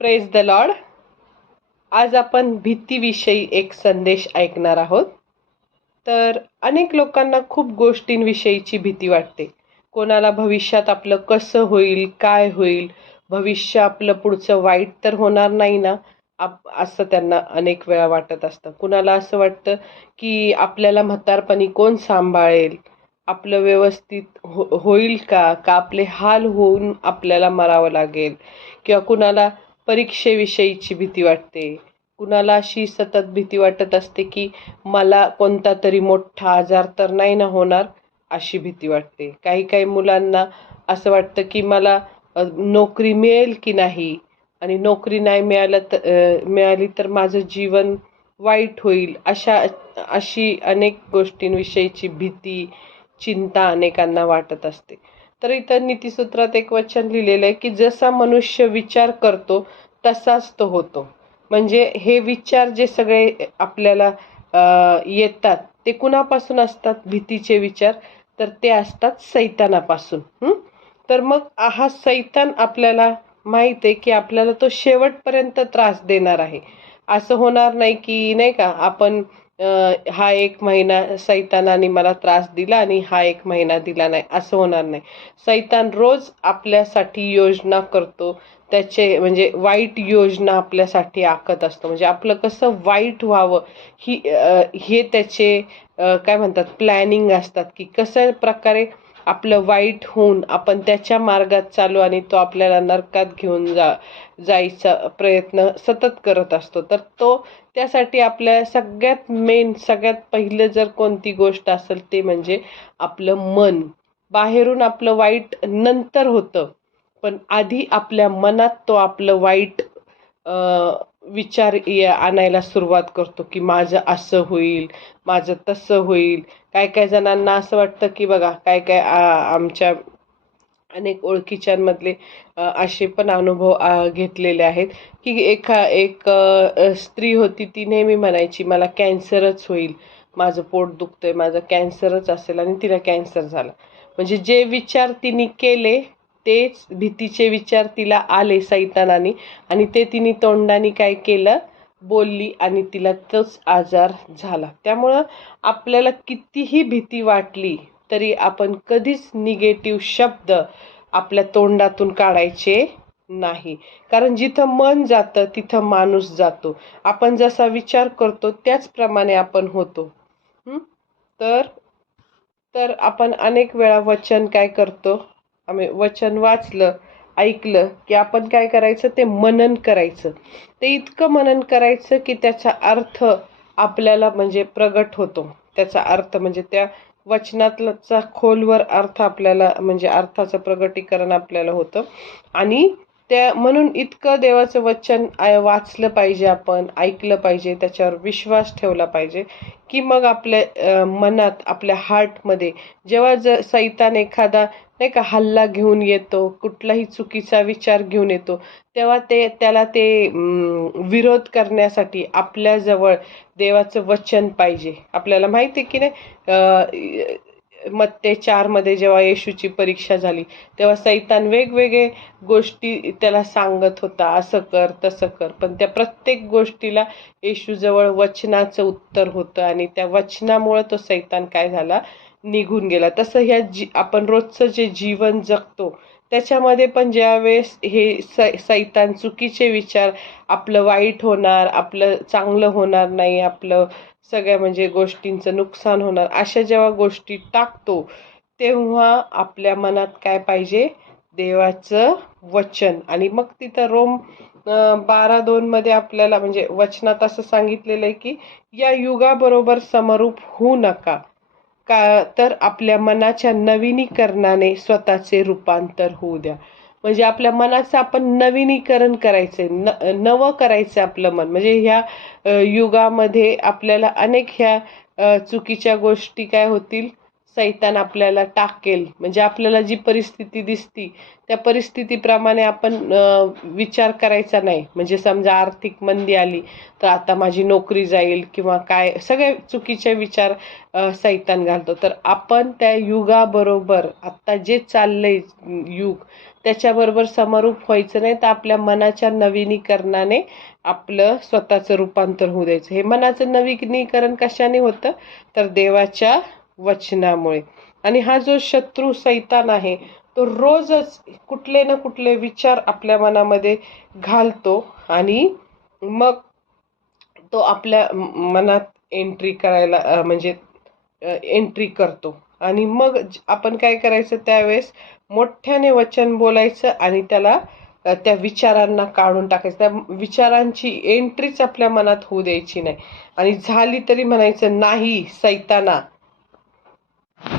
Praise the Lord. आज आपण भीतीविषयी एक संदेश ऐकणार आहोत. तर अनेक लोकांना खूप गोष्टींविषयीची भीती वाटते. कोणाला भविष्यात आपलं कसं होईल, काय होईल, भविष्य आपलं पुढचं वाईट तर होणार नाही ना, असं त्यांना अनेक वेळा वाटत असतं. कुणाला असं वाटतं की आपल्याला म्हातारपणी कोण सांभाळेल, आपलं व्यवस्थित होईल का का आपले हाल होऊन आपल्याला मरावं लागेल, किंवा कुणाला परीक्षेविषयीची भीती वाटते. कुणाला अशी सतत भीती वाटत असते की मला कोणता तरी मोठा आजार तर नाही ना होणार, अशी भीती वाटते. काही काही मुलांना असं वाटतं की मला नोकरी मिळेल की नाही, आणि नोकरी नाही मिळाली तर माझं जीवन वाईट होईल. अशी अनेक गोष्टींविषयीची भीती, चिंता अनेकांना वाटत असते. तर इथं नीतिसूत्रात एक वचन लिहिलेलं आहे की जसा मनुष्य विचार करतो तसाच तो होतो. म्हणजे हे विचार जे सगळे आपल्याला येतात ते कुणापासून असतात? भीतीचे विचार तर ते असतात सैतानापासून. तर मग हा सैतान आपल्याला माहित आहे की आपल्याला तो शेवटपर्यंत त्रास देणार आहे. असं होणार नाही की नाही का आपण हा 1 महिना सैतानाने मला त्रास दिला आणि हा 1 महिना दिला नाही, असं होणार नाही. सैतान रोज आपल्यासाठी योजना करतो. त्याचे म्हणजे वाईट योजना आपल्यासाठी आखत असतो. म्हणजे आपलं कसं वाईट व्हावं हे त्याचे काय म्हणतात प्लॅनिंग असतात, की कसं प्रकारे आपलं वाईट होऊन आपण त्याच्या मार्गात चालू आणि तो आपल्याला नरकात घेऊन जायचा प्रयत्न सतत करत असतो. तर तो त्यासाठी आपल्या सगळ्यात मेन, सगळ्यात पहिलं जर कोणती गोष्ट असेल ते म्हणजे आपलं मन. बाहेरून आपलं वाईट नंतर होतं, पण आधी आपल्या मनात तो आपलं वाईट विचार आणायला सुरुवात करतो की माझं असं होईल, माझं तसं होईल. काय काय जणांना असं वाटतं की बघा, काय काय आमच्या अनेक ओळखीच्यांमधले असे पण अनुभव घेतलेले आहेत की एक स्त्री होती, ती नेहमी म्हणायची मला कॅन्सरच होईल, माझं पोट दुखतंय, माझं कॅन्सरच असेल, आणि तिला कॅन्सर झाला. म्हणजे जे विचार तिने केले तेच भीतीचे विचार तिला आले सैतानाने, आणि ते तिने तोंडाने काय केलं, बोलली, आणि तिला तोच आजार झाला. त्यामुळं आपल्याला कितीही भीती वाटली तरी आपण कधीच निगेटिव्ह शब्द आपल्या तोंडातून काढायचे नाही. कारण जिथं मन जातं तिथं माणूस जातो. आपण जसा विचार करतो त्याचप्रमाणे आपण होतो. हं? तर तर आपण अनेक वेळा वचन काय करतो, आम्ही वचन वाचलं, ऐकलं की आपण काय करायचं, ते मनन करायचं. ते इतकं मनन करायचं की त्याचा अर्थ आपल्याला म्हणजे प्रगट होतो. त्याचा अर्थ म्हणजे त्या वचनातला खोलवर अर्थ आपल्याला म्हणजे अर्थाचं प्रगटीकरण आपल्याला होतं. आणि त्या म्हणून इतकं देवाचं वचन वाचलं पाहिजे, आपण ऐकलं पाहिजे, त्याच्यावर विश्वास ठेवला पाहिजे, की मग आपल्या मनात, आपल्या हार्टमध्ये जेव्हा सैतान एखादा नाही का हल्ला घेऊन येतो, कुठलाही चुकीचा विचार घेऊन येतो, तेव्हा त्याला विरोध करण्यासाठी आपल्याजवळ देवाचं वचन पाहिजे. आपल्याला माहिती आहे की नाही, मत्ते 4 मध्ये जेव्हा येशूची परीक्षा झाली तेव्हा सैतान वेगवेगळे गोष्टी त्याला सांगत होता, असं कर तसं कर, पण त्या प्रत्येक गोष्टीला येशूजवळ वचनाचं उत्तर होतं, आणि त्या वचनामुळे तो सैतान काय झाला, निघून गेला. तसं आपण रोजचं जे जीवन जगतो त्याच्यामध्ये पण ज्यावेळेस हे सैतान चुकीचे विचार, आपलं वाईट होणार, आपलं चांगलं होणार नाही, आपलं सगळ्या म्हणजे गोष्टींचं नुकसान होणार, अशा जेव्हा गोष्टी टाकतो तेव्हा आपल्या मनात काय पाहिजे, देवाचं वचन. आणि मग तिथं रोम 12:2 मध्ये आपल्याला म्हणजे वचनात असं सांगितलेलं आहे की या युगाबरोबर समरूप होऊ नका, का तर आपल्या मनाच्या नवीनीकरणाने स्वतःचे रूपांतर होऊ द्या. म्हणजे आपल्या मनाचं आपण नवीनीकरण करायचंय, नवं करायचं आपलं मन. म्हणजे ह्या युगामध्ये आपल्याला अनेक ह्या चुकीच्या गोष्टी काय होतील, सैतान आपल्याला टाकेल, म्हणजे आपल्याला जी परिस्थिती दिसती त्या परिस्थितीप्रमाणे आपण विचार करायचा नाही. म्हणजे समजा आर्थिक मंदी आली तर आता माझी नोकरी जाईल किंवा काय, सगळे चुकीचे विचार सैतान घालतो. तर आपण त्या युगाबरोबर आता जे चाललंय युग त्याच्याबरोबर समरूप व्हायचं नाही, तर आपल्या मनाच्या नवीनीकरणाने आपलं स्वतःचं रूपांतर होऊ द्यायचं. हे मनाचं नवीनीकरण कशाने होतं, तर देवाच्या वचनामुळे. आणि हा जो शत्रू सैतान आहे तो रोजच कुठले ना कुठले विचार आपल्या मनामध्ये घालतो आणि मग तो आपल्या मनात एंट्री करायला म्हणजे एंट्री करतो. आणि मग आपण काय करायचं, त्यावेळेस मोठ्याने वचन बोलायचं आणि त्याला त्या विचारांना काढून टाकायचं. त्या विचारांची एंट्रीच आपल्या मनात होऊ द्यायची नाही. आणि झाली तरी म्हणायचं, नाही सैताना,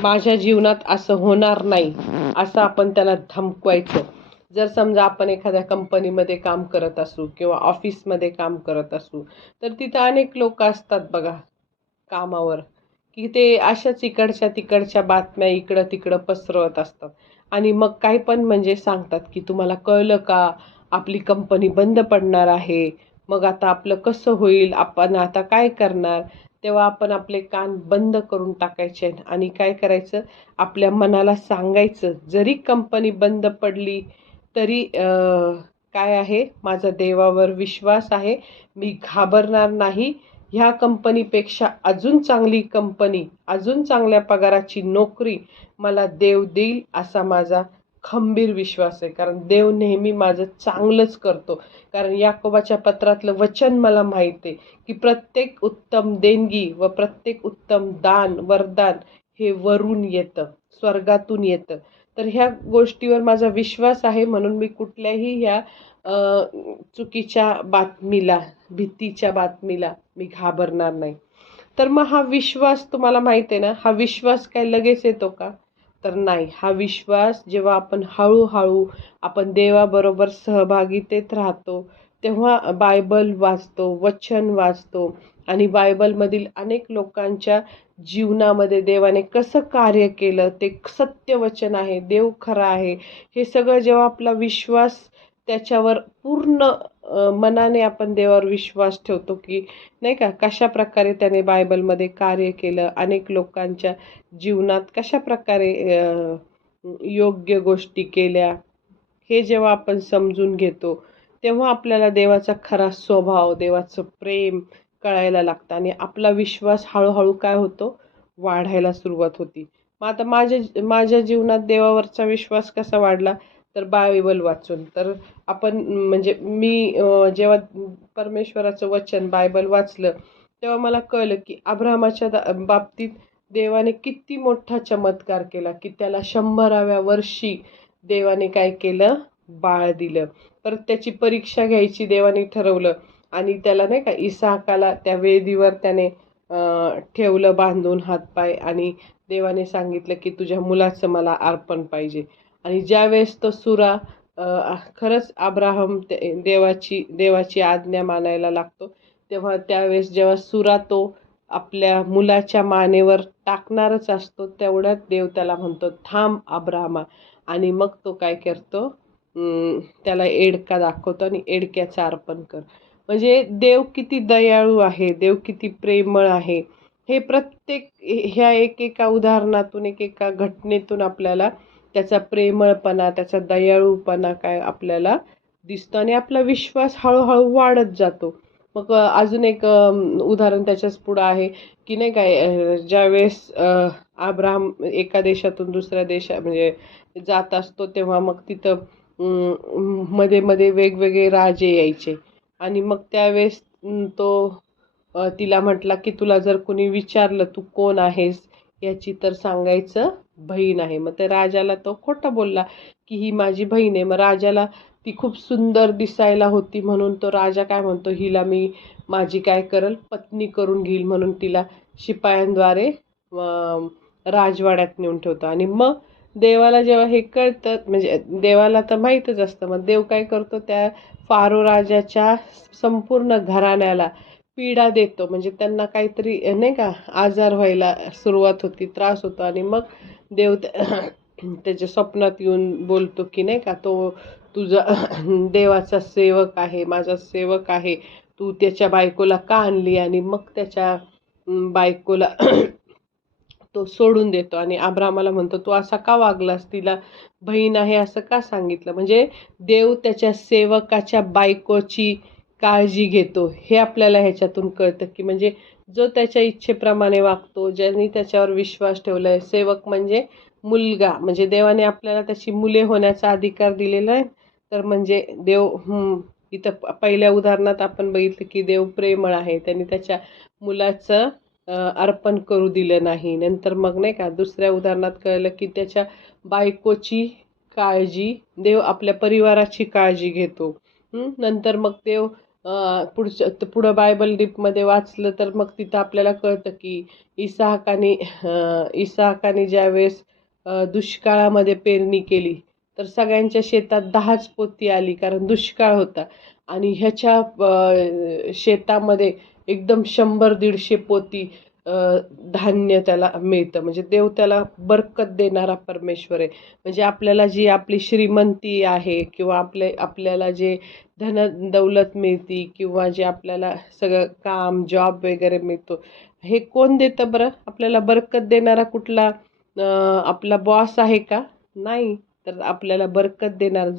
माझ्या जीवनात असं होणार नाही, असं आपण त्याला धमकवायचं. जर समजा आपण एखाद्या कंपनीमध्ये काम करत असू किंवा ऑफिसमध्ये काम करत असू, तर तिथं अनेक लोक असतात बघा कामावर, की ते अशाच इकडच्या तिकडच्या बातम्या इकडं तिकडं पसरवत असतात. आणि मग काही पण म्हणजे सांगतात, की तुम्हाला कळलं का, आपली कंपनी बंद पडणार आहे, मग आता आपलं कसं होईल, आपण आता काय करणार. तेव्हा आपण आपले कान बंद करून टाकायचे आणि काय करायचं, आपल्या मनाला सांगायचं, जरी कंपनी बंद पडली तरी काय आहे, माझा देवावर विश्वास आहे, मी घाबरणार नाही. ह्या कंपनीपेक्षा अजून चांगली कंपनी, अजून चांगल्या पगाराची नोकरी मला देव देईल, असा माझा खंबीर विश्वास आहे. कारण देव नेहमी माझं चांगलंच करतो. कारण याकोबाच्या पत्रातलं वचन मला माहित आहे, की प्रत्येक उत्तम देणगी व प्रत्येक उत्तम दान वरदान हे वरून येतं, स्वर्गातून येतं. तर ह्या गोष्टीवर माझा विश्वास आहे, म्हणून मी कुठल्याही ह्या चुकीच्या बातमीला, भीतीच्या बातमीला मी घाबरणार नाही. तर मग हा विश्वास तुम्हाला माहित आहे ना, हा विश्वास काय लगेच येतो का, तर नाही. हा विश्वास जेव्हा आपण हळूहळू आपण देवाबरोबर सहभागितेत राहतो, तेव्हा बायबल वाचतो, वचन वाचतो आणि बायबलमधील अनेक लोकांच्या जीवनामध्ये देवाने कसं कार्य केलं, ते सत्य वचन आहे, देव खरा आहे, हे सगळं जेव्हा आपला विश्वास त्याच्यावर पूर्ण मनाने आपण देवावर विश्वास ठेवतो, की नाही का, कशा प्रकारे त्याने बायबलमध्ये कार्य केलं, अनेक लोकांच्या जीवनात कशा प्रकारे योग्य गोष्टी केल्या, हे जेव्हा आपण समजून घेतो, तेव्हा आपल्याला देवाचा खरा स्वभाव, देवाचं प्रेम कळायला लागतं आणि आपला विश्वास हळूहळू काय होतो, वाढायला सुरुवात होती. मग आता माझ्या माझ्या जीवनात देवावरचा विश्वास कसा वाढला, तर बायबल वाचून. तर आपण म्हणजे मी जेव्हा परमेश्वराचं वचन बायबल वाचलं, तेव्हा मला कळलं, की अब्राहमाच्या बाबतीत देवाने किती मोठा चमत्कार केला, की त्याला 100व्या वर्षी देवाने काय केलं, बाळ दिलं. परत त्याची परीक्षा घ्यायची देवाने ठरवलं आणि त्याला नाही का इसाकाला त्या वेदीवर त्याने ठेवलं बांधून हातपाय आणि देवाने सांगितलं, की तुझ्या मुलाचं मला अर्पण पाहिजे. आणि ज्यावेळेस तो सुरा खरंच अब्राहम देवाची आज्ञा मानायला लागतो, तेव्हा त्यावेळेस जेव्हा सुरा तो आपल्या मुलाच्या मानेवर टाकणारच असतो, तेवढ्यात देव त्याला म्हणतो, थांब अब्राहमा. आणि मग तो काय करतो, त्याला एडका दाखवतो आणि एडक्याचं अर्पण कर. म्हणजे देव किती दयाळू आहे, देव किती प्रेमळ आहे, हे प्रत्येक ह्या एकेका उदाहरणातून, एकेका घटनेतून आपल्याला त्याचा प्रेमळपणा, त्याचा दयाळूपणा काय आपल्याला दिसतो आणि आपला विश्वास हळूहळू वाढत जातो. मग अजून एक उदाहरण त्याच्याच पुढं आहे, की नाही काय, ज्यावेळेस अब्राहम एका देशातून दुसऱ्या देशा म्हणजे जात असतो, तेव्हा मग तिथं मध्ये मध्ये वेगवेगळे राजे यायचे आणि मग त्यावेळेस तो तिला म्हटला, की तुला जर कोणी विचारलं तू कोण आहेस, याची तर सांगायचं बहीण आहे. मग त्या राजाला तो खोटं बोलला, की ही माझी बहीण आहे. मग राजाला ती खूप सुंदर दिसायला होती, म्हणून तो राजा काय म्हणतो, हिला मी माझी काय करल, पत्नी करून घेईल, म्हणून तिला शिपायांद्वारे राजवाड्यात नेऊन ठेवतो. आणि मग देवाला जेव्हा हे कळतं, म्हणजे देवाला तर माहीतच असतं, मग देव काय करतो, त्या फारो राजाच्या संपूर्ण घराण्याला पीडा देतो, म्हणजे त्यांना काहीतरी नाही का आजार व्हायला सुरुवात होती, त्रास होतो आणि मग देव त्याच्या स्वप्नात येऊन बोलतो की नाही का तो तुझा देवाचा सेवक आहे, माझा सेवक आहे, तू त्याच्या बायकोला का आणली, आणि मग त्याच्या बायकोला तो सोडून देतो आणि अब्रामाला म्हणतो तू असा का वागलास, तिला बहीण आहे असं का सांगितलं. म्हणजे देव त्याच्या सेवकाच्या बायकोची काळजी घेतो हे आपल्याला ह्याच्यातून कळतं की म्हणजे जो त्याच्या इच्छेप्रमाणे वागतो, ज्यांनी त्याच्यावर विश्वास ठेवलाय, सेवक म्हणजे मुलगा, म्हणजे देवाने आपल्याला त्याची मुले होण्याचा अधिकार दिलेला आहे. तर म्हणजे देव इथं पहिल्या उदाहरणात आपण बघितलं की देव प्रेमळ आहे, त्यांनी त्याच्या मुलाचं अर्पण करू दिलं नाही. नंतर मग नाही का दुसऱ्या उदाहरणात कळलं की त्याच्या बायकोची काळजी, देव आपल्या परिवाराची काळजी घेतो. नंतर मग देव पुढं बायबल डीपमध्ये वाचलं तर मग तिथं आपल्याला कळतं की इसाहकाने ज्यावेळेस दुष्काळामध्ये पेरणी केली तर सगळ्यांच्या शेतात 10च पोती आली, कारण दुष्काळ होता. आणि ह्याच्या शेतामध्ये एकदम 100-150 पोती धान्य त्याला मिळतं. म्हणजे देव त्याला बरकत देणारा परमेश्वर आहे. म्हणजे आपल्याला जी आपली श्रीमंती आहे किंवा आपल्याला जे धन दौलत मिळती किंवा जे आपल्याला सगळं काम जॉब वगैरे मिळतो, हे कोण देतं बरं? आपल्याला बरकत देणारा कुठला आपला बॉस आहे का? नाही. तर आपल्याला बरकत देणार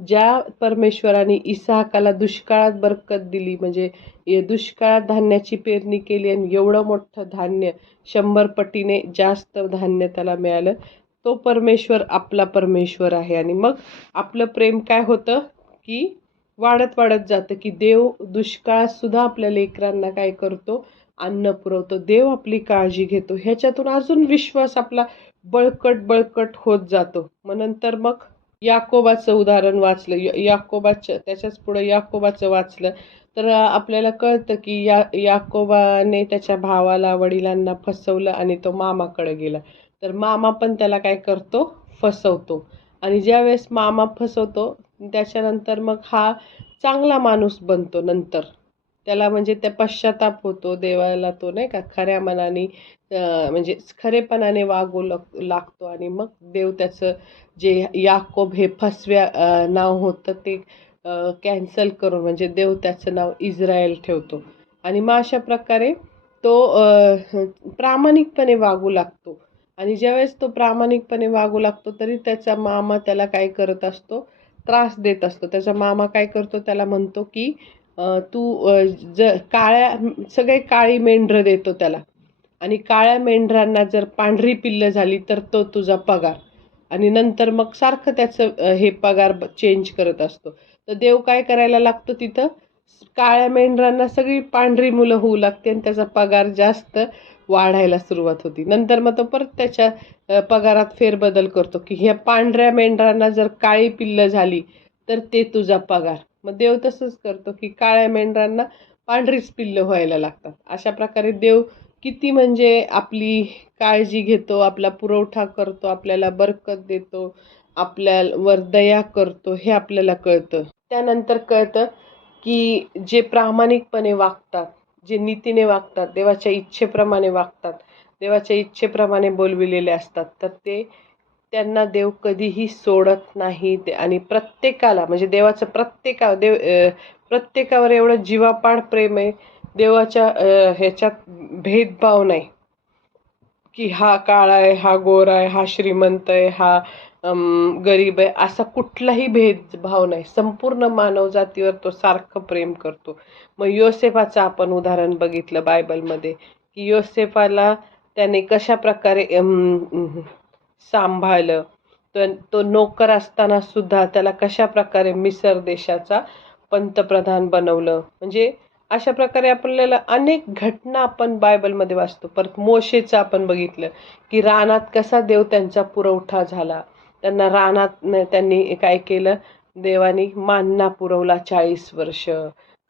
ज्या परमेश्वराने इसाहकाला दुष्काळात बरकत दिली, म्हणजे दुष्काळात धान्याची पेरणी केली आणि एवढं मोठं धान्य 100 पटीने जास्त धान्य त्याला मिळालं, तो परमेश्वर आपला परमेश्वर आहे. आणि मग आपलं प्रेम काय होतं की वाढत वाढत जातं की देव दुष्काळात सुद्धा आपल्या लेकरांना काय करतो, अन्न पुरवतो, देव आपली काळजी घेतो. ह्याच्यातून अजून विश्वास आपला बळकट बळकट होत जातो. मग नंतर मग याकोबाचं उदाहरण वाचलं, याकोबाचं त्याच्याच पुढे याकोबाचं वाचलं तर आपल्याला कळतं की याकोबाने त्याच्या भावाला वडिलांना फसवलं आणि तो मामाकडे गेला. तर मामा पण त्याला काय करतो, फसवतो. आणि ज्यावेळेस मामा फसवतो त्याच्यानंतर मग हा चांगला माणूस बनतो. नंतर त्याला म्हणजे त्या पश्चाताप होतो, देवाला तो नाही का खऱ्या मनाने म्हणजे खरेपणाने वागू लागतो. आणि मग देव त्याचं जे याकोब हे फसव्या नाव होतं ते कॅन्सल करून म्हणजे देव त्याचं नाव इस्रायल ठेवतो. आणि मग अशा प्रकारे तो प्रामाणिकपणे वागू लागतो. आणि ज्यावेळेस तो प्रामाणिकपणे वागू लागतो तरी त्याचा मामा त्याला काय करत असतो, त्रास देत असतो. त्याचा मामा काय करतो, त्याला म्हणतो की तू सगळे काळी मेंढरं देतो त्याला, आणि काळ्या मेंढरांना जर पांढरी पिल्लं झाली तर तो तुझा पगार. आणि नंतर मग सारखं त्याचं हे पगार चेंज करत असतो. तर देव काय करायला लागतो तिथं, काळ्या मेंढरांना सगळी पांढरी मुलं होऊ लागते आणि त्याचा पगार जास्त वाढायला सुरुवात होती. नंतर मग तो परत त्याच्या पगारात फेरबदल करतो की ह्या पांढऱ्या मेंढरांना जर काळी पिल्लं झाली तर ते तुझा पगार. मग देव तसंच करतो की काळ्या मेंढरांना पांढरीच पिल्लं व्हायला लागतात. अशा प्रकारे देव किती म्हणजे आपली काळजी घेतो, आपला पुरवठा करतो, आपल्याला बरकत देतो, आपल्यावर दया करतो, हे आपल्याला कळतं. त्यानंतर कळतं की जे प्रामाणिकपणे वागतात, जे नीतीने वागतात, देवाच्या इच्छेप्रमाणे वागतात, देवाच्या इच्छेप्रमाणे बोलविलेले असतात, तर त्यांना देव कधीही सोडत नाही. आणि प्रत्येकाला म्हणजे देवाचं प्रत्येकावर एवढं जीवापाड प्रेम आहे. देवाच्या ह्याच्यात भेदभाव नाही की हा काळा आहे, हा गोरा आहे, हा श्रीमंत आहे, हा गरीब आहे, असा कुठलाही भेदभाव नाही. संपूर्ण मानवजातीवर तो सारखं प्रेम करतो. मग योसेफाचं आपण उदाहरण बघितलं बायबलमध्ये की योसेफाला त्याने कशा प्रकारे सांभाळलं. तो नोकर असताना सुद्धा त्याला कशा प्रकारे मिसर देशाचा पंतप्रधान बनवलं. म्हणजे अशा प्रकारे आपल्याला अनेक घटना आपण बायबलमध्ये वाचतो. परत मोशेचं आपण बघितलं की रानात कसा देव त्यांचा पुरवठा झाला. त्यांना रानात त्यांनी काय केलं, देवानी मान्ना पुरवला 40 वर्ष,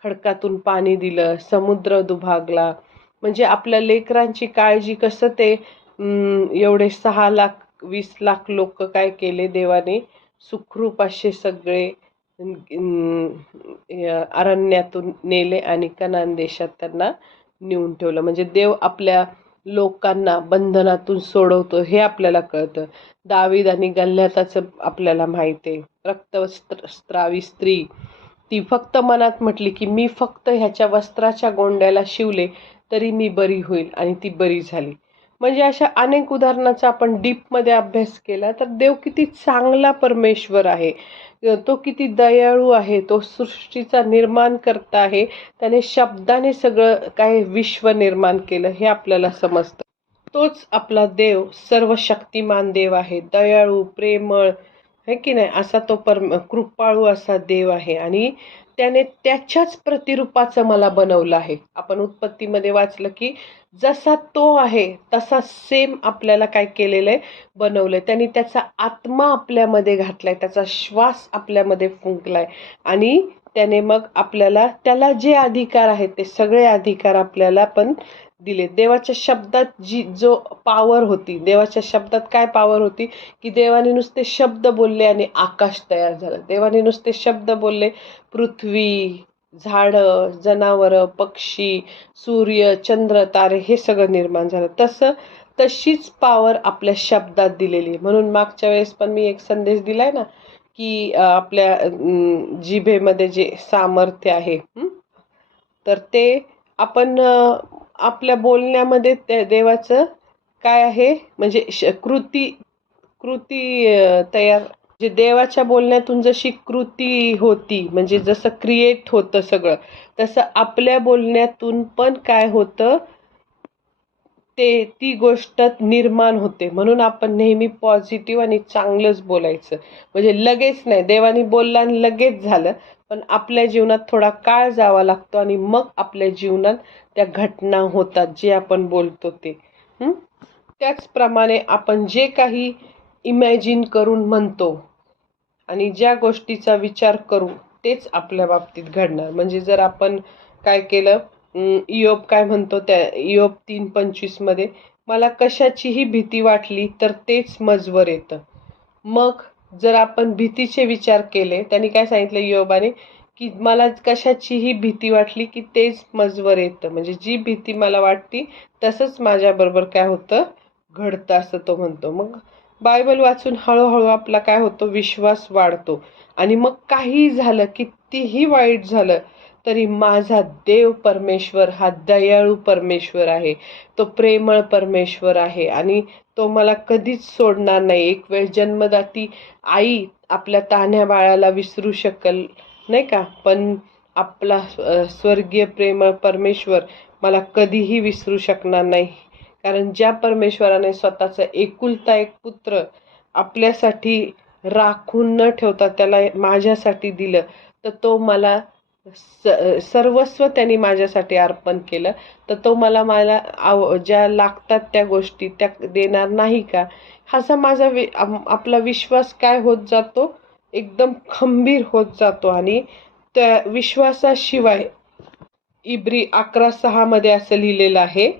खडकातून पाणी दिलं, समुद्र दुभागला. म्हणजे आपल्या लेकरांची काळजी कसं ते एवढे 6 लाख 20 लाख लोक काय केले, देवाने सुखरूप असे सगळे अरण्यातून नेले आणि कनान देशात त्यांना नेऊन ठेवलं. म्हणजे देव आपल्या लोकांना बंधनातून सोडवतो हे आपल्याला कळतं. दावीद आणि गल्ल्याताचं आपल्याला माहित आहे. रक्तस्त्रावी स्त्री ती फक्त मनात म्हटली की मी फक्त ह्याच्या वस्त्राच्या गोंड्याला शिवले तरी मी बरी होईल, आणि ती बरी झाली. म्हणजे अशा अनेक उदाहरणाचा आपण डीपमध्ये अभ्यास केला तर देव किती चांगला परमेश्वर आहे, तो किती दयाळू आहे, तो सृष्टीचा निर्माण करता आहे. त्याने शब्दाने सगळं काय विश्व निर्माण केलं हे आपल्याला समजतं. तोच आपला देव सर्व शक्तिमान देव आहे, दयाळू, प्रेमळ, है की नाही, असा तो कृपाळू असा देव आहे. आणि त्याने त्याच्याच प्रतिरूपाचं मला बनवलं आहे. आपण उत्पत्तीमध्ये वाचलं की जसा तो आहे तसा सेम आपल्याला काय केलेलं आहे, बनवलंय. त्यांनी त्याचा आत्मा आपल्यामध्ये घातलाय, त्याचा श्वास आपल्यामध्ये फुंकलाय, आणि त्याने मग आपल्याला त्याला जे अधिकार आहेत ते सगळे अधिकार आपल्याला पण दिले. देवाच्या शब्दात जो पॉवर होती, देवाच्या शब्दात काय पॉवर होती की देवाने नुसते शब्द बोलले आणि आकाश तयार झालं. देवाने नुसते शब्द बोलले, पृथ्वी, झाडं, जनावरं, पक्षी, सूर्य, चंद्र, तारे हे सगळं निर्माण झालं. तशीच पॉवर आपल्या शब्दात दिलेली. म्हणून मागच्या वेळेस पण मी एक संदेश दिलाय ना की आपल्या जिभेमध्ये जे सामर्थ्य आहे, तर ते आपण आपल्या बोलण्यामध्ये त्या देवाचं काय आहे म्हणजे कृती तयार, जे देवाच्या बोलण्यातून जशी कृती होती, म्हणजे जसं क्रिएट होतं सगळं, तसं आपल्या बोलण्यातून पण काय होतं, ती गोष्ट निर्माण होते. म्हणून आपण नेहमी पॉझिटिव्ह आणि चांगलंच बोलायचं. म्हणजे लगेच नाही, देवानी बोलला आणि लगेच झालं, पण आपल्या जीवनात थोडा काळ जावा लागतो आणि मग आपल्या जीवनात त्या घटना होतात जे आपण बोलतो ते. त्याचप्रमाणे आपण जे काही इमॅजिन करून म्हणतो आणि ज्या गोष्टीचा विचार करू तेच आपल्या बाबतीत घडणार. म्हणजे जर आपण काय केलं, इयोब काय म्हणतो त्या इयोब 3:25 मध्ये, मला कशाचीही भीती वाटली तर तेच मजवर येतं. मग जर आपण भीतीचे विचार केले, त्यांनी काय सांगितलं इयोबाने की मला कशाचीही भीती वाटली की तेच मजवर येतं. म्हणजे जी भीती मला वाटती तसंच माझ्याबरोबर काय होतं, घडतं, असं तो म्हणतो. मग बायबल वाचून हळूहळू आपला काय होतो, विश्वास वाढतो. आणि मग काही झालं, कितीही वाईट झालं तरी माझा देव परमेश्वर हा दयाळू परमेश्वर आहे, तो प्रेमळ परमेश्वर आहे, आणि तो मला कधीच सोडणार नाही. एक वेळ जन्मदाती आई आपल्या तान्ह्या बाळाला विसरू शकेल नाही का, पण आपला स्वर्गीय प्रेमळ परमेश्वर मला कधीही विसरू शकणार नाही. कारण ज्या परमेश्वराने स्वतःचा एकुलता एक पुत्र आपल्यासाठी राखून न ठेवता त्याला माझ्यासाठी दिलं, तर तो मला सर्वस्व त्यांनी माझ्यासाठी अर्पण केलं, तर तो मला ज्या लागतात त्या गोष्टी त्या देणार नाही का, असा माझा आपला विश्वास काय होत जातो, एकदम खंबीर होत जातो. आणि त्या विश्वासाशिवाय इब्री 11:6 मध्ये असं लिहिलेलं आहे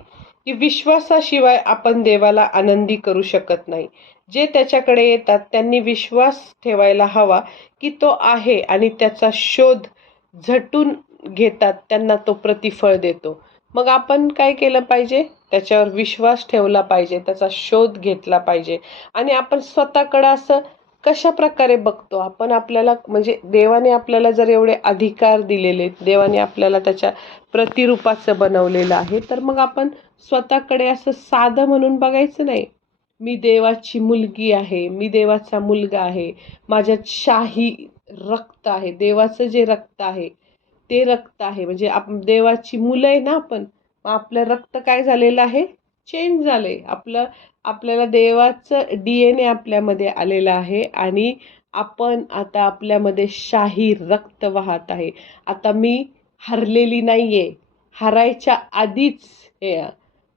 की विश्वासाशिवाय आपण देवाला आनंदी करू शकत नाही. जे त्याच्याकडे येतात त्यांनी विश्वास ठेवायला हवा की तो आहे, आणि त्याचा शोध झटून घेतात त्यांना तो प्रतिफळ देतो. मग आपण काय केलं पाहिजे, त्याच्यावर विश्वास ठेवला पाहिजे, त्याचा शोध घेतला पाहिजे. आणि आपण स्वतःकडे असं कशा प्रकारे बघतो आपण, आपल्याला म्हणजे देवाने आपल्याला जर एवढे अधिकार दिलेले, देवाने आपल्याला त्याच्या प्रतिरूपाचं बनवलेलं आहे, तर मग आपण स्वतःकडे असं साधं म्हणून बघायचं नाही. मी देवाची मुलगी आहे, मी देवाचा मुलगा आहे, माझ्यात शाही रक्त आहे, देवाचं जे रक्त आहे ते रक्त आहे. म्हणजे देवाची मुलं आहे ना आपण, मग आपलं रक्त काय झालेलं आहे, चेंज झालंय. आपल्याला देवाचं DNA आपल्यामध्ये आलेलं आहे, आणि आपण आता आपल्यामध्ये शाही रक्त वाहत आहे. आता मी हरलेली नाहीये, हरायच्या आधीच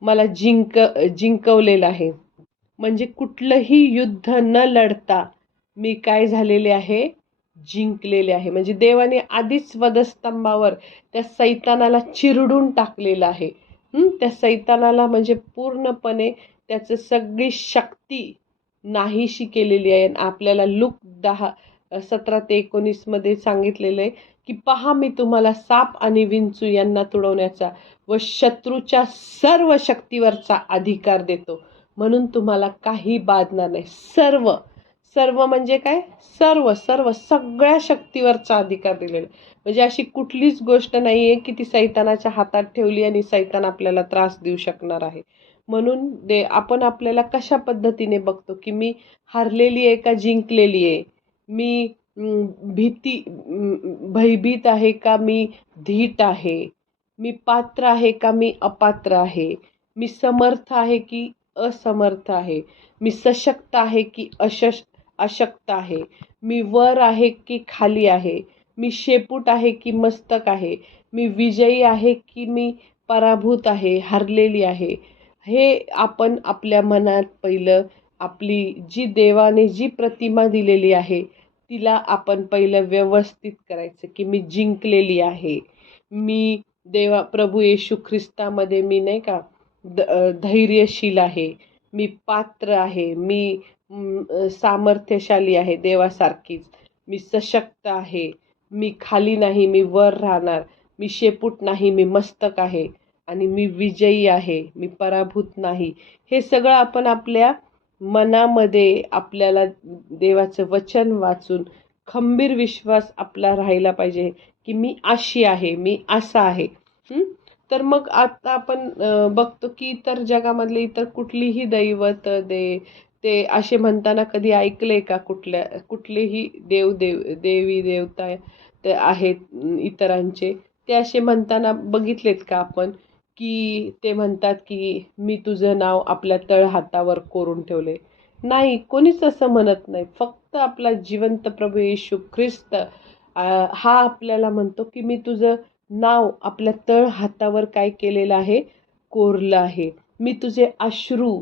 मला जिंकवलेलं आहे. म्हणजे कुठलंही युद्ध न लढता मी काय झालेले आहे, जिंकलेले आहे. म्हणजे देवाने आधीच वधस्तंभावर त्या सैतानाला चिरडून टाकलेलं आहे. त्या सैतानाला म्हणजे पूर्णपणे त्याचं सगळी शक्ती नाहीशी केलेली आहे. आपल्याला लूक 17 ते 19 सांगितलेलं आहे की पहा मी तुम्हाला साप आणि विंचू यांना तुडवण्याचा व शत्रूच्या सर्व शक्तीवरचा अधिकार देतो, म्हणून तुम्हाला काही बाधणार नाही. सर्व सर्व म्हणजे काय? सर्व सर्व सगळ्या शक्तीवरचा अधिकार दिलेला. म्हणजे अशी कुठलीच गोष्ट नाहीये की ती सैतानाच्या हातात ठेवली आणि सैतान आपल्याला त्रास देऊ शकणार आहे. म्हणून आपण आपल्याला कशा पद्धतीने बघतो की मी हारलेली आहे का जिंकलेली आहे? मी भयभीत आहे का मी धीट आहे? मी पात्र आहे का मी अपात्र आहे? मी समर्थ आहे की असमर्थ आहे? मी सशक्त आहे की अशक्त आहे? मी वर आहे की खाली आहे? मी शेपूट आहे की मस्तक आहे? मी विजयी आहे की मी पराभूत आहे, हरलेली आहे? हे आपण आपल्या मनात पहिलं आपली जी देवाने जी प्रतिमा दिलेली आहे तिला आपण पहिलं व्यवस्थित करायचं की मी जिंकलेली आहे. मी प्रभू येशू ख्रिस्तामध्ये मी नाही का धैर्यशील आहे. मी पात्र आहे. मी सामर्थ्यशाली आहे देवासारखीच. मी सशक्त आहे. मी खाली नाही, मी वर राहणार. मी शेपूट नाही, मी मस्तक आहे. आणि मी विजयी आहे, मी पराभूत नाही. हे सगळं आपण आपल्या मनामध्ये आपल्याला देवाचं वचन वाचून खंबीर विश्वास आपला राहिला पाहिजे की मी अशी आहे, मी असा आहे. तर मग आता आपण बघतो की इतर जगामधले इतर कुठलीही दैवत ते असे म्हणताना कधी ऐकलंय का? कुठलेही देवी देवता ते आहेत इतरांचे, ते असे म्हणताना बघितलेत का आपण की ते म्हणतात की मी तुझं नाव आपल्या तळहातावर कोरून ठेवले? नाही, कोणीच असं म्हणत नाही. फक्त आपला जिवंत प्रभू येशू ख्रिस्त हा आपल्याला म्हणतो की मी तुझं नाव आपल्या तळहातावर काय केलेलं आहे? कोरलं आहे. मी तुझे अश्रू,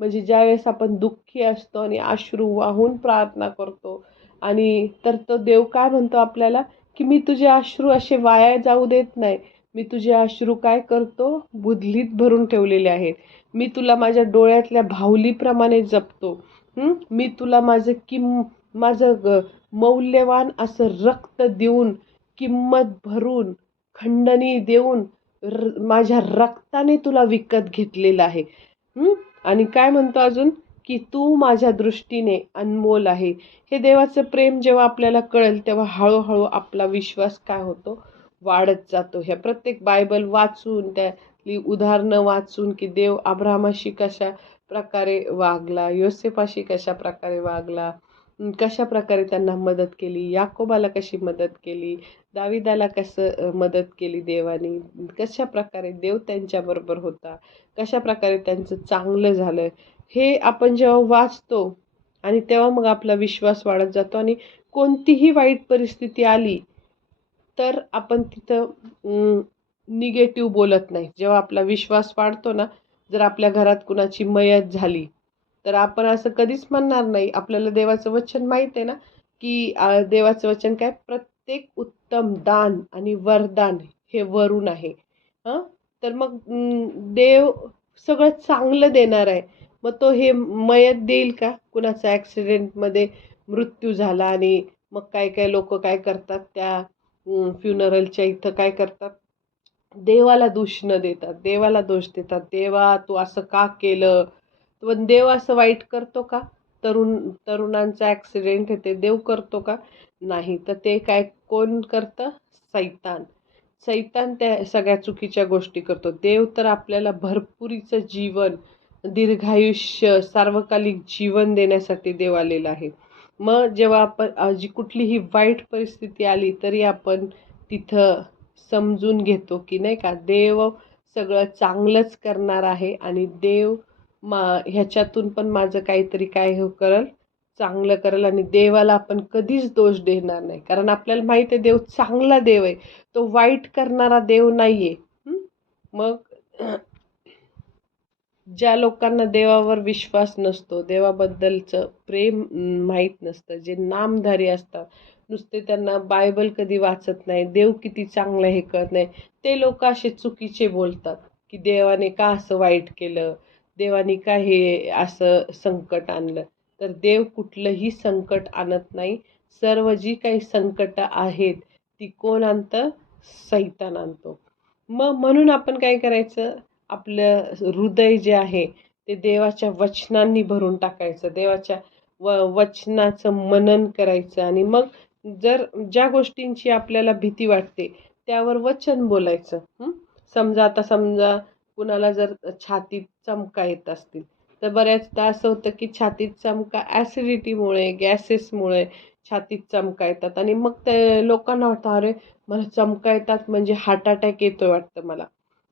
म्हणजे ज्यावेळेस आपण दुःखी असतो आणि अश्रू वाहून प्रार्थना करतो आणि तर तो देव काय म्हणतो आपल्याला की मी तुझे अश्रू असे वाया जाऊ देत नाही. मी तुझे अश्रू काय करतो? बुदलीत भरून ठेवलेले आहेत. मी तुला माझ्या डोळ्यातल्या भावलीप्रमाणे जपतो. मी तुला माझं मौल्यवान असं रक्त देऊन, किंमत भरून, खंडणी देऊन माझ्या रक्ताने तुला विकत घेतलेलं आहे. आणि काय म्हणतो अजून की तू माझ्या दृष्टीने अनमोल आहे. हे देवाचं प्रेम जेव्हा आपल्याला कळेल तेव्हा हळूहळू आपला विश्वास काय होतो? वाढत जातो. ह्या प्रत्येक बायबल वाचून त्यातली उदाहरणं वाचून की देव अब्रामाशी कशा प्रकारे वागला, योसेफाशी कशा प्रकारे वागला, कशा प्रकारे त्यांना मदत केली, याकोबाला कशी मदत केली, दाविदाला कसं मदत केली देवानी, कशा प्रकारे देव त्यांच्याबरोबर होता, कशा प्रकारे त्यांचं चांगलं झालं, हे आपण जेव्हा वाचतो आणि तेव्हा मग आपला विश्वास वाढत जातो आणि कोणतीही वाईट परिस्थिती आली तर आपण तिथं निगेटिव्ह बोलत नाही. जेव्हा आपला विश्वास वाढतो ना, जर आपल्या घरात कुणाची मयत झाली तर आपण असं कधीच म्हणणार नाही. आपल्याला देवाचं वचन माहित आहे ना की देवाचं वचन काय? प्रत्येक उत्तम दान आणि वरदान हे वरून आहे. तर मग देव सगळं चांगलं देणार आहे. मग तो हे मयत देईल का? कुणाचा ॲक्सिडेंटमध्ये मृत्यू झाला आणि मग काय काय लोक काय करतात त्या फ्युनरलच्या इथं काय करतात? देवाला दोष न देतात, देवाला दोष देतात. देवा तू असं का केलं? पण देव असं वाईट करतो का? तरुणांचा ॲक्सिडेंट आहे ते देव करतो का? नाही. तर ते काय कोण करतं? सैतान. सैतान त्या सगळ्या चुकीच्या गोष्टी करतो. देव तर आपल्याला भरपुरीचं जीवन, दीर्घायुष्य, सार्वकालिक जीवन देण्यासाठी देव आलेला आहे. मग जेव्हा आपण जी कुठलीही वाईट परिस्थिती आली तरी आपण तिथं समजून घेतो की नाही का देव सगळं चांगलंच करणार आहे आणि देव ह्याच्यातून पण माझं काहीतरी काय हे करल, चांगलं करेल. आणि देवाला आपण कधीच दोष देणार नाही, कारण आपल्याला माहित आहे देव चांगला देव आहे, तो वाईट करणारा देव नाहीये. मग ज्या लोकांना देवावर विश्वास नसतो, देवाबद्दलचं प्रेम माहीत नसतं, जे नामधारी असतात, नुसते त्यांना बायबल कधी वाचत नाही, देव किती चांगलं हे कळत नाही, ते लोक असे चुकीचे बोलतात की देवाने का असं वाईट केलं, देवाने का हे असं संकट आणलं. तर देव कुठलंही संकट आणत नाही. सर्व जी काही संकट आहेत ती कोण आणतं? सैतान आणतो. मग म्हणून आपण काय करायचं? आपलं हृदय जे आहे ते देवाच्या वचनांनी भरून टाकायचं. देवाच्या वचनाचं मनन करायचं आणि मग जर ज्या गोष्टींची आपल्याला भीती वाटते त्यावर वचन बोलायचं. समजा कुणाला जर छातीत चमका येत असतील तर बऱ्याचदा असं होतं की छातीत चमका ॲसिडिटीमुळे, गॅसेसमुळे छातीत चमका येतात आणि मग ते लोकांना वाटतं, अरे मला चमका येतात म्हणजे हार्ट अटॅक येतोय वाटतं मला.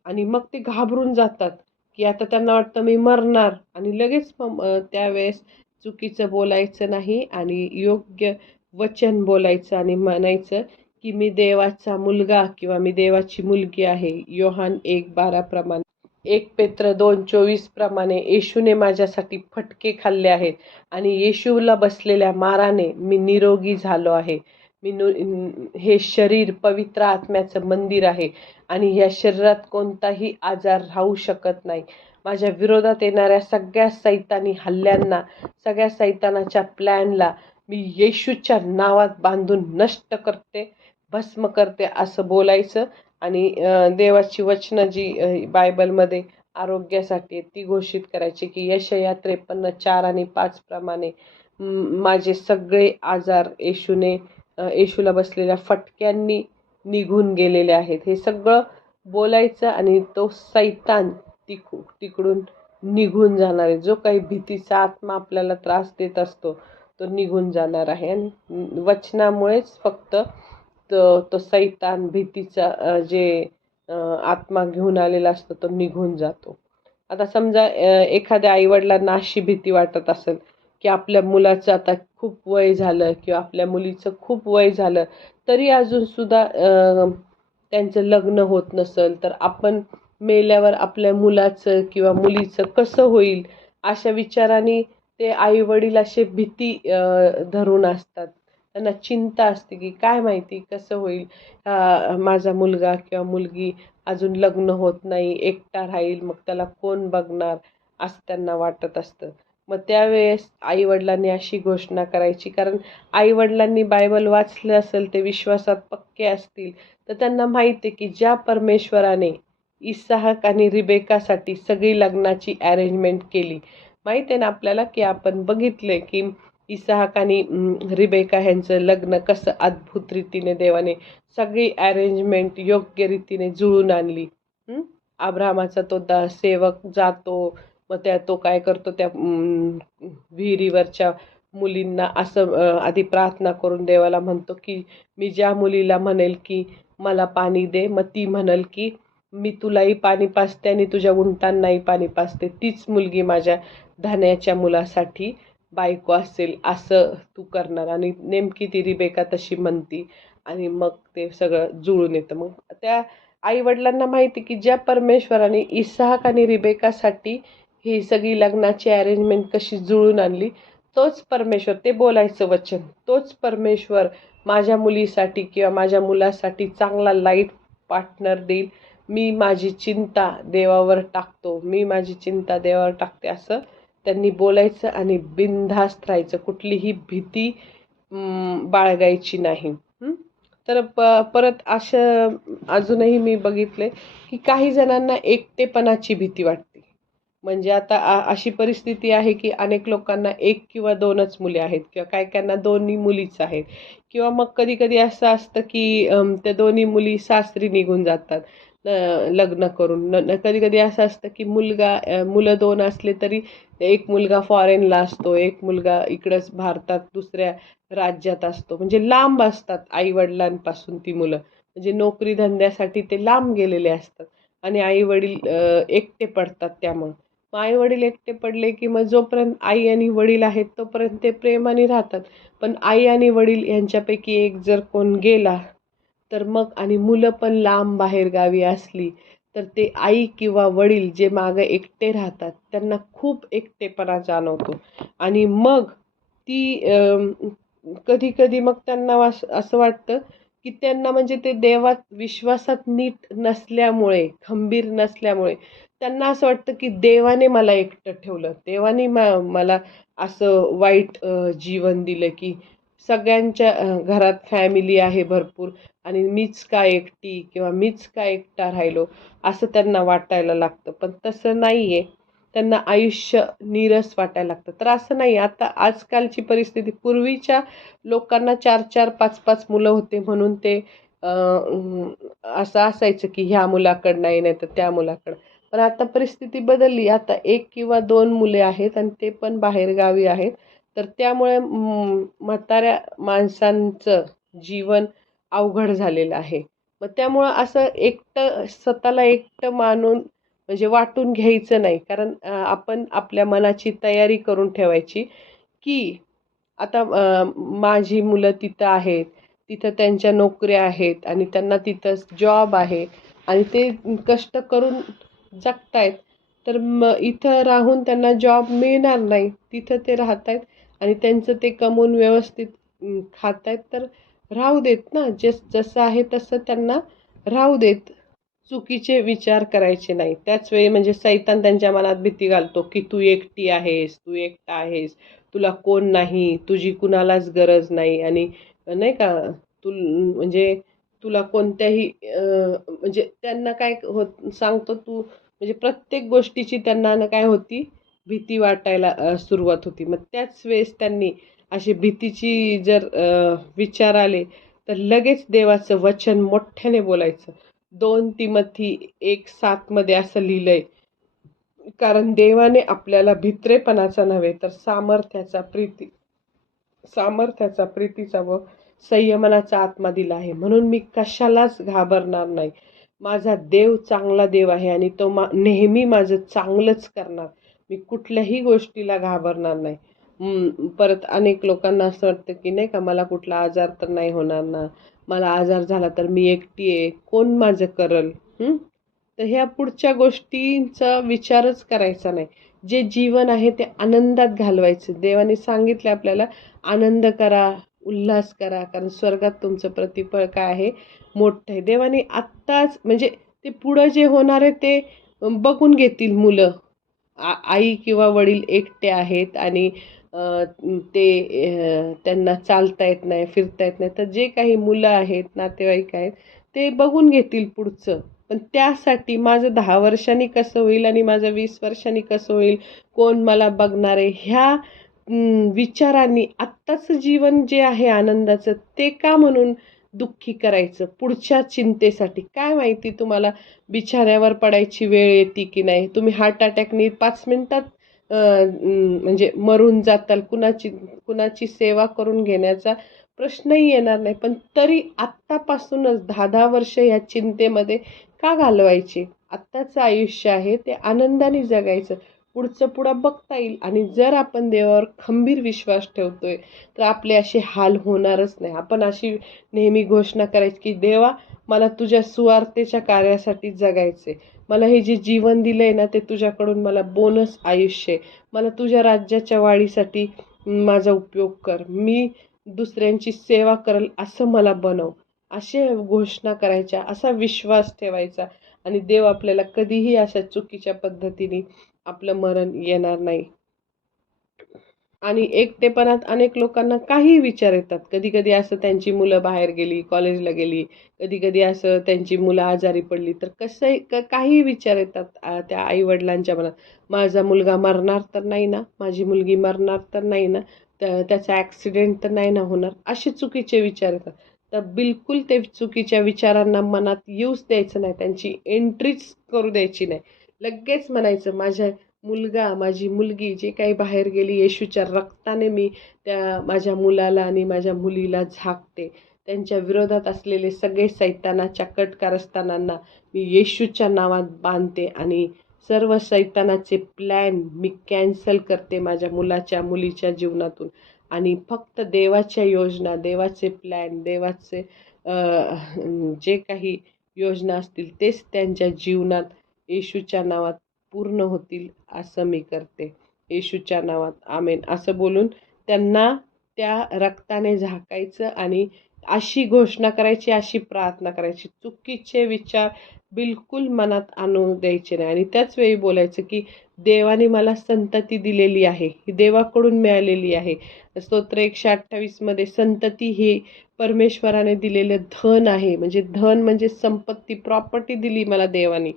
आणि मग ते घाबरून जातात की आता त्यांना वाटतं मी मरणार आणि लगेच त्यावेळेस चुकीचं बोलायचं नाही आणि योग्य वचन बोलायचं आणि म्हणायचं की मी देवाचा मुलगा किंवा मी देवाची मुलगी आहे. योहान 1:12 प्रमाणे, 1 पेत्र 2:24 प्रमाणे येशूने माझ्यासाठी फटके खाल्ले आहेत आणि येशूला बसलेल्या माराने मी निरोगी झालो आहे. हे शरीर पवित्र आत्म्याचं मंदिर आहे आणि या शरीरात कोणताही आजार राहू शकत नाही. माझ्या विरोधात येणाऱ्या सगळ्या सैतानी हल्ल्यांना, सगळ्या सैतानाच्या प्लॅनला मी येशूच्या नावात बांधून नष्ट करते, भस्म करते असं बोलायचं आणि देवाची वचनं जी बायबलमध्ये आरोग्यासाठी ती घोषित करायची की यशया 53:4 आणि 5 प्रमाणे माझे सगळे आजार येशूला बसलेल्या फटक्यांनी निघून गेलेले आहेत. हे सगळं बोलायचं आणि तो सैतान तिकडून निघून जाणार आहे. जो काही भीतीचा आत्मा आपल्याला त्रास देत असतो तो निघून जाणार आहे आणि वचनामुळेच फक्त तो सैतान भीतीचा जे आत्मा घेऊन आलेला असतो तो निघून जातो. आता समजा एखाद्या आईवडिलांना अशी भीती वाटत असेल की आपल्या मुलाचं आता खूप वय झालं किंवा आपल्या मुलीचं खूप वय झालं तरी अजून सुद्धा त्यांचं लग्न होत नसेल तर आपण मेल्यावर आपल्या मुलाचं किंवा मुलीचं कसं होईल अशा विचाराने ते आई वडील असे भीती धरून असतात. त्यांना चिंता असते की काय माहिती कसं होईल, माझा मुलगा किंवा मुलगी अजून लग्न होत नाही, एकटा राहील, मग त्याला कोण बघणार असं त्यांना वाटत असतं. मग त्यावेळेस आईवडिलांनी अशी घोषणा करायची, कारण आईवडिलांनी बायबल वाचलं असेल, ते विश्वासात पक्के असतील, तर त्यांना माहिती आहे की ज्या परमेश्वराने इसाहक आणि रिबेकासाठी सगळी लग्नाची अरेंजमेंट केली. माहिती आहे ना आपल्याला की आपण बघितलंय की इसाहक आणि रिबेका ह्यांचं लग्न कसं अद्भुत रीतीने देवाने सगळी अरेंजमेंट योग्य रीतीने जुळून आणली. अब्राहमाचा तो सेवक जातो, मग तो काय करतो त्या विहिरीवरच्या मुलींना असं आधी प्रार्थना करून देवाला म्हणतो की मी ज्या मुलीला म्हणेल की मला पाणी दे, मग ती म्हणेल की मी तुलाही पाणी पाजते आणि तुझ्या उंटांनाही पाणी पाजते, तीच मुलगी माझ्या धान्याच्या मुलासाठी बायको असेल असं तू करणार. आणि नेमकी ती रिबेका तशी म्हणती आणि मग ते सगळं जुळून येतं. मग त्या आई वडिलांना माहिती की ज्या परमेश्वराने इसाहक आणि रिबेकासाठी ही सगळी लग्नाची अरेंजमेंट कशी जुळून आणली, तोच परमेश्वर, ते बोलायचं वचन, तोच परमेश्वर माझ्या मुलीसाठी किंवा माझ्या मुलासाठी चांगला लाईट पार्टनर देईल. मी माझी चिंता देवावर टाकतो, मी माझी चिंता देवावर टाकते असं त्यांनी बोलायचं आणि बिनधास्त राहायचं, कुठलीही भीती बाळगायची नाही. तर परत असं अजूनही मी बघितले की काही जणांना एकटेपणाची भीती वाटते. म्हणजे आता अशी परिस्थिती आहे की अनेक लोकांना 1 किंवा 2च मुले आहेत किंवा काही-काहींना दोन्ही मुलीच आहेत किंवा मग कधी-कधी असं असतं की त्या दोन्ही मुली सासरी निघून जातात लग्न करून. कधी-कधी असं असतं की मुलं 2 असले तरी एक मुलगा फॉरेनला असतो, एक मुलगा इकडंच भारतात दुसऱ्या राज्यात असतो. म्हणजे लांब असतात आई-वडिलांपासून ती मुलं. म्हणजे नोकरी धंद्यासाठी ते लांब गेलेले असतात आणि आई-वडील एकटे पडतात त्यामुळं. मग आई-वडील एकटे पडले की मग जोपर्यंत आई आणि वडील आहेत तोपर्यंत ते प्रेमाने राहतात. पण आई आणि वडील यांच्यापैकी एक जर कोण गेला तर मग आणि मुलं पण लांब बाहेरगावी असली तर ते आई किंवा वडील जे मागं एकटे राहतात त्यांना खूप एकटेपणा जाणवतो आणि मग ती कधी-कधी मग त्यांना असं वाटतं की त्यांना म्हणजे ते देवात विश्वासात नीट नसल्यामुळे, खंबीर नसल्यामुळे त्यांना असं वाटतं की देवाने मला एकटं ठेवलं. देवाने मला असं वाईट जीवन दिलं की सगळ्यांच्या घरात फॅमिली आहे भरपूर आणि मीच का एकटी किंवा मीच का एकटा राहिलो असं त्यांना वाटायला लागतं. पण तसं नाही आहे. त्यांना आयुष्य नीरस वाटायला लागतं. तर असं नाही, आता आजकालची परिस्थिती, पूर्वीच्या लोकांना 4-4, 5-5 मुलं होते म्हणून ते असं असायचं की ह्या मुलाकडं नाही तर त्या मुलाकडं. पण आता परिस्थिती बदलली. आता 1 किंवा 2 मुले आहेत आणि ते पण बाहेरगावी आहेत. तर त्यामुळे म्हाताऱ्या माणसांचं जीवन अवघड झालेलं आहे. मग त्यामुळं असं एकटं स्वतःला एकटं मानून म्हणजे वाटून घ्यायचं नाही. कारण आपण आपल्या मनाची तयारी करून ठेवायची, की आता माझी मुलं तिथं आहेत, तिथं त्यांच्या नोकऱ्या आहेत आणि त्यांना तिथं जॉब आहे आणि ते कष्ट करून जगतायत. तर मग इथं राहून त्यांना जॉब मिळणार नाही. तिथं ते राहतायत आणि त्यांचं ते कमवून व्यवस्थित खातायत, तर राहू देत ना. जसं आहे तसं त्यांना राहू देत. चुकीचे विचार करायचे नाही. त्याच वेळी म्हणजे सैतान त्यांच्या मनात भीती घालतो, की तू एकटी आहेस, तू एकटा आहेस, तुला कोण नाही, तुझी कुणालाच गरज नाही आणि नाही का म्हणजे तुला कोणत्याही म्हणजे त्यांना काय होत सांगतो तू, म्हणजे प्रत्येक गोष्टीची त्यांना काय होती, भीती वाटायला सुरुवात होती. मग त्याच वेळेस त्यांनी अशी भीतीची जर विचार आले, तर लगेच देवाचं वचन मोठ्याने बोलायचं. 2 तिमोथी 1:7 मध्ये असं लिहिलंय, कारण देवाने आपल्याला भित्रेपणाचा नव्हे तर सामर्थ्याचा, प्रीतीचा व संयमनाचा आत्मा दिला आहे. म्हणून मी कशालाच घाबरणार नाही. माझा देव चांगला देव आहे आणि तो नेहमी माझं चांगलंच करणार. मी कुठल्याही गोष्टीला घाबरणार नाही. परत अनेक लोकांना असं वाटतं, की नाही का, मला कुठला आजार तर नाही होणार ना. मला आजार झाला तर मी एकटी आहे. कोण माझं करल? तर ह्या पुढच्या गोष्टींचा विचारच करायचा नाही. जे जीवन आहे ते आनंदात घालवायचं. देवाने सांगितलं आपल्याला, आनंद करा, उल्हास करा, कारण स्वर्गात तुमचं प्रतिफळ काय आहे? मोठं आहे. देवाने आत्ताच म्हणजे ते पुढं जे होणार आहे ते बघून घेतील मुलं. आई किंवा वडील एकटे आहेत आणि ते त्यांना चालता येत नाही, फिरता येत नाही. तर जे काही मुलं आहेत, नातेवाईक आहेत, ते बघून घेतील पुढचं. पण त्यासाठी माझं 10 वर्षांनी कसं होईल आणि माझं 20 वर्षांनी कसं होईल, कोण मला बघणार आहे, ह्या विचारांनी आत्ताचं जीवन जे आहे आनंदाचं, ते का म्हणून दुःखी करायचं पुढच्या चिंतेसाठी? काय माहिती तुम्हाला बिछाण्यावर पडायची वेळ येते की नाही. तुम्ही हार्ट अटॅकनी 5 मिनिटात म्हणजे मरून जाताल. कुणाची सेवा करून घेण्याचा प्रश्नही येणार नाही. पण तरी आत्तापासूनच 10-10 वर्ष या चिंतेमध्ये का घालवायचे? आत्ताचं आयुष्य आहे ते आनंदाने जगायचं. पुढचं पुढं बघता येईल आणि जर आपण देवावर खंबीर विश्वास ठेवतोय, तर आपले असे हाल होणारच नाही. आपण अशी नेहमी घोषणा करायची, की देवा, मला तुझ्या सुवार्तेच्या कार्यासाठी जगायचे. मला हे जे जीवन दिलंय ना, ते तुझ्याकडून मला बोनस आयुष्य आहे. मला तुझ्या राज्याच्या वाढीसाठी माझा उपयोग कर. मी दुसऱ्यांची सेवा करेल असं मला बनव. असे घोषणा करायच्या, असा विश्वास ठेवायचा आणि देव आपल्याला कधीही अशा चुकीच्या पद्धतीने आपलं मरण येणार नाही. आणि एकटेपणात अनेक लोकांना काहीही विचार येतात. कधी-कधी असं त्यांची मुलं बाहेर गेली, कॉलेजला गेली, कधी-कधी असं त्यांची मुलं आजारी पडली, तर कसंही काहीही विचार येतात त्या आई-वडिलांच्या मनात. माझा मुलगा मरणार तर नाही ना? माझी मुलगी मरणार तर नाही ना? त्याचा ॲक्सिडेंट तर नाही ना होणार? असे चुकीचे विचार येतात. तर बिलकुल ते चुकीच्या विचारांना मनात येऊच द्यायचं नाही. त्यांची एंट्रीच करू द्यायची नाही. लगेच म्हणायचं, मुलगा, माझी मुलगी जे काही बाहेर गेली, येशूच्या रक्ताने मी त्या माझ्या मुलाला आणि माझ्या मुलीला झाकते. त्यांच्या विरोधात असलेले सगळे सैतानाच्या कट कारस्थानांना मी येशूच्या नावात बांधते आणि सर्व सैतानाचे प्लॅन मी कॅन्सल करते माझ्या मुलाच्या, मुलीच्या जीवनातून आणि फक्त देवाच्या योजना, देवाचे प्लॅन, देवाचे जे काही योजना असतील तेच त्यांच्या जीवनात येशूच्या नावात पूर्ण होतील असं मी करते. येशूच्या नावात आमेन असं बोलून त्यांना त्या रक्ताने झाकायचं आणि अशी घोषणा करायची, अशी प्रार्थना करायची. चुकीचे विचार बिलकुल मनात आणू द्यायचे नाही आणि त्याच वेळी बोलायचं की देवाने मला संतती दिलेली आहे, ही देवाकडून मिळालेली आहे. स्तोत्र 128 मध्ये संतती ही परमेश्वराने दिलेले धन आहे. म्हणजे धन म्हणजे संपत्ती, प्रॉपर्टी दिली मला देवाने.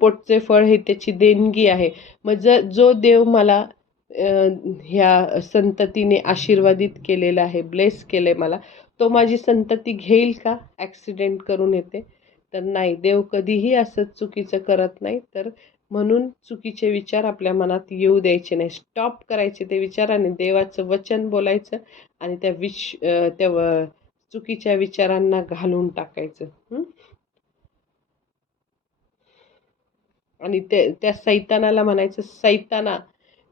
पोटचे फळ हे त्याची देणगी आहे. मग जो देव मला ह्या संततीने आशीर्वादित केलेला आहे, ब्लेस केले मला, तो माझी संतती घेईल का? ॲक्सिडेंट करून येते तर नाही. देव कधीही असं चुकीचं करत नाही. तर म्हणून चुकीचे विचार आपल्या मनात येऊ द्यायचे नाही. स्टॉप करायचे ते विचाराने, देवाचं वचन बोलायचं आणि त्या चुकीच्या विचारांना घालून टाकायचं. आणि त्या सैतानाला म्हणायचं, सैताना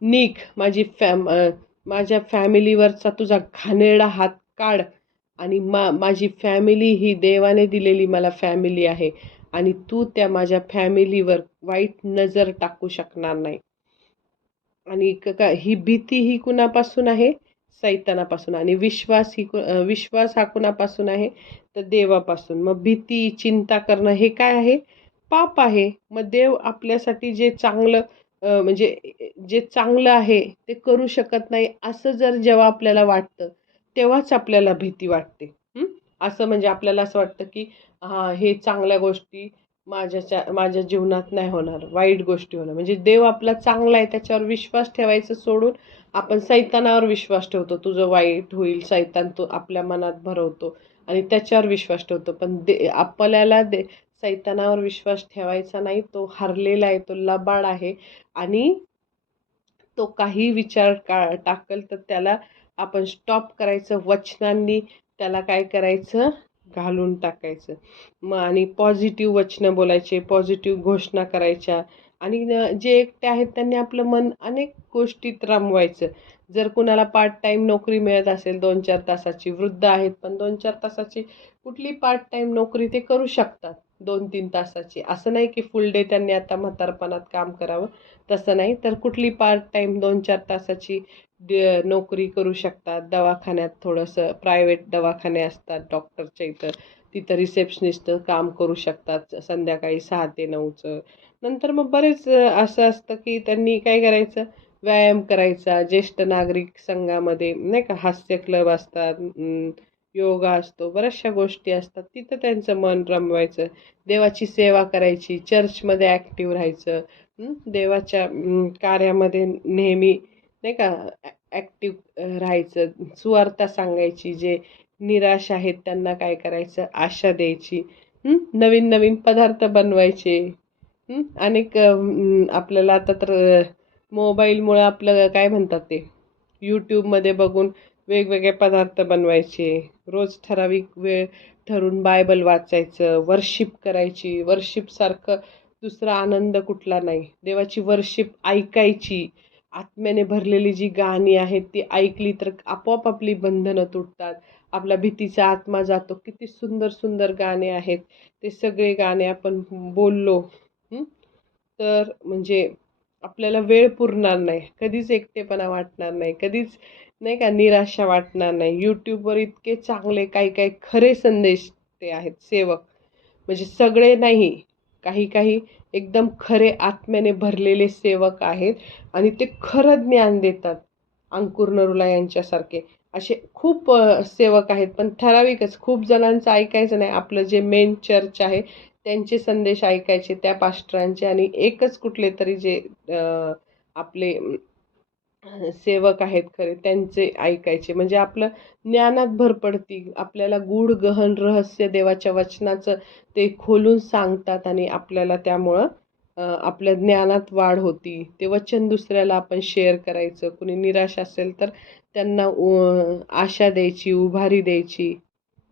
निघ, माझ्या फॅमिलीवरचा तुझा घाणेरडा हात काढ. आणि माझी फॅमिली ही देवाने दिलेली मला फॅमिली आहे आणि तू त्या माझ्या फॅमिलीवर वाईट नजर टाकू शकणार नाही. आणि ही भीती ही कुणापासून आहे? सैतानापासून. आणि विश्वास हा कुणापासून आहे? तर देवापासून. मग भीती, चिंता करणं हे काय आहे? पाप आहे. मग देव आपल्यासाठी म्हणजे जे चांगलं आहे ते करू शकत नाही असं जेव्हा आपल्याला वाटतं तेव्हाच आपल्याला भीती वाटते. असं म्हणजे आपल्याला असं वाटतं की हे चांगल्या गोष्टी माझ्या जीवनात नाही होणार, वाईट गोष्टी होणार. म्हणजे देव आपला चांगला आहे त्याच्यावर विश्वास ठेवायचं सोडून आपण सैतानावर विश्वास ठेवतो. तुझं वाईट होईल, सैतान तो आपल्या मनात भरवतो आणि त्याच्यावर विश्वास ठेवतो. पण आपल्याला सैतानावर विश्वास ठेवायचा नाही. तो हरलेला आहे, तो लबाड आहे आणि तो काही विचार टाकल तर त्याला आपण स्टॉप करायचं वचनांनी. त्याला काय करायचं? घालून टाकायचं. मग आणि पॉझिटिव्ह वचनं बोलायचे, पॉझिटिव्ह घोषणा करायच्या. आणि जे एकटे आहेत त्यांनी आपलं मन अनेक गोष्टीत रमवायचं. जर कुणाला पार्ट टाइम नोकरी मिळत असेल 2-4 तासाची, वृद्ध आहेत पण 2-4 तासाची कुठली पार्ट टाइम नोकरी ते करू शकतात. 2-3 तासाची. असं नाही की फुल डे त्यांनी आता म्हातारपणात काम करावं, तसं नाही. तर कुठली पार्ट टाइम 2-4 तासाची नोकरी करू शकतात. दवाखान्यात थोडंसं प्रायव्हेट दवाखाने असतात डॉक्टरच्या इथं, तिथं रिसेप्शनिस्ट काम करू शकतात संध्याकाळी 6 ते 9चं. नंतर मग बरेच असं असतं की त्यांनी काय करायचं? व्यायाम करायचा. ज्येष्ठ नागरिक संघामध्ये नाही का हास्य क्लब असतात, योगा असतो, बऱ्याचशा गोष्टी असतात. तिथं त्यांचं मन रमवायचं. देवाची सेवा करायची, चर्चमध्ये ॲक्टिव्ह राहायचं. देवाच्या कार्यामध्ये नेहमी नाही का ॲक्टिव्ह राहायचं. सुवार्ता सांगायची. जे निराश आहेत त्यांना काय करायचं? आशा द्यायची. नवीन नवीन पदार्थ बनवायचे. अनेक आपल्याला आता तर मोबाईलमुळं आपलं काय म्हणतात ते, यूट्यूबमध्ये बघून वेगवेगळे पदार्थ बनवायचे. रोज ठराविक वेळ ठरवून बायबल वाचायचं, वर्शिप करायची. वर्शिपसारखं दुसरा आनंद कुठला नाही. देवाची वर्शिप ऐकायची. आत्म्याने भरलेली जी गाणी आहेत ती ऐकली तर आपोआप आपली बंधनं तुटतात. आपला भीतीचा आत्मा जातो. किती सुंदर सुंदर गाणे आहेत. ते सगळे गाणे आपण बोललो तर म्हणजे आपल्याला वेळ पुरणार नाही. कधीच एकटेपणा वाटणार नाही. कधीच नाही का निराशा वाटणार नाही. यूट्यूबवर इतके चांगले काही काही खरे संदेश ते आहेत सेवक. म्हणजे सगळे नाही, काही काही एकदम खरे आत्म्याने भरलेले सेवक आहेत आणि ते खरं ज्ञान देतात. अंकुर नरुला यांच्यासारखे असे खूप सेवक आहेत. पण ठराविकच, खूप जणांचं ऐकायचं नाही. आपलं जे मेन चर्च आहे त्यांचे संदेश ऐकायचे, त्या पास्टरांचे. आणि एकच कुठले तरी जे आपले सेवक आहेत खरे त्यांचे ऐकायचे. म्हणजे आपलं ज्ञानात भर पडती. आपल्याला गूढ गहन रहस्य देवाच्या वचनाचं ते खोलून सांगतात आणि आपल्याला त्यामुळं आपल्या ज्ञानात वाढ होती. ते वचन दुसऱ्याला आपण शेअर करायचं. कुणी निराश असेल तर त्यांना आशा द्यायची, उभारी द्यायची.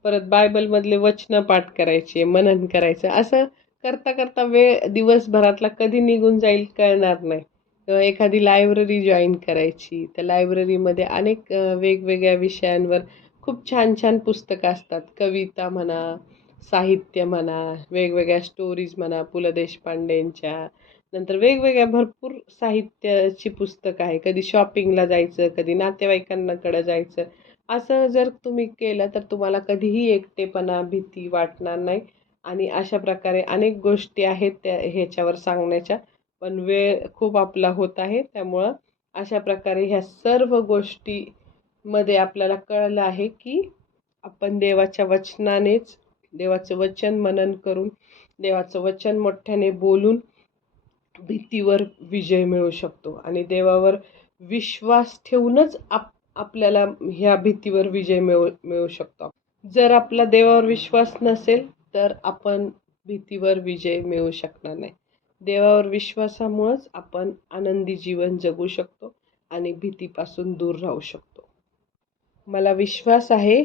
परत बायबलमधले वचनं पाठ करायचे, मनन करायचं. असं करता करता वेळ दिवसभरातला कधी निघून जाईल कळणार नाही. एखादी लायब्ररी जॉईन करायची. त्या लायब्ररीमध्ये अनेक वेगवेगळ्या विषयांवर खूप छान छान पुस्तकं असतात. कविता म्हणा, साहित्य म्हणा, वेगवेगळ्या स्टोरीज म्हणा, पु ल देशपांडेंच्या. नंतर वेगवेगळ्या भरपूर साहित्याची पुस्तकं आहे. कधी शॉपिंगला जायचं, कधी नातेवाईकांकडे जायचं. असं जर तुम्ही केलं तर तुम्हाला कधीही एकटेपणा, भीती वाटणार नाही. आणि अशा प्रकारे अनेक गोष्टी आहेत त्या ह्याच्यावर सांगण्याच्या, पण वेळ खूप आपला होत आहे. त्यामुळं अशा प्रकारे ह्या सर्व गोष्टीमध्ये आपल्याला कळलं आहे की आपण देवाच्या वचनानेच, देवाचं वचन मनन करून, देवाचं वचन मोठ्याने बोलून भीतीवर विजय मिळवू शकतो. आणि देवावर विश्वास ठेवूनच आपल्याला ह्या भीतीवर विजय मिळवू शकतो. जर आपला देवावर विश्वास नसेल तर आपण भीतीवर विजय मिळवू शकणार नाही. देवावर विश्वासामुळंच आपण आनंदी जीवन जगू शकतो आणि भीतीपासून दूर राहू शकतो. मला विश्वास आहे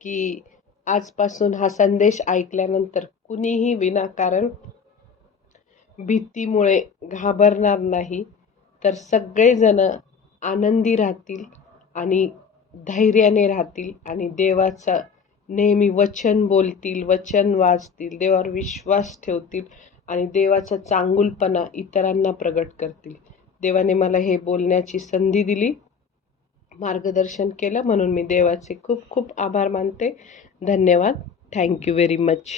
की आजपासून हा संदेश ऐकल्यानंतर कुणीही विनाकारण भीतीमुळे घाबरणार नाही, तर सगळेजण आनंदी राहतील आणि धैर्याने राहतील आणि देवाचं नेहमी वचन बोलतील, वचन वाचतील, देवावर विश्वास ठेवतील आणि देवाचा चांगुलपणा इतरांना प्रगट करतील. देवाने मला हे बोलण्याची संधी दिली, मार्गदर्शन केलं, म्हणून मी देवाचे खूप खूप आभार मानते. धन्यवाद. Thank you very much.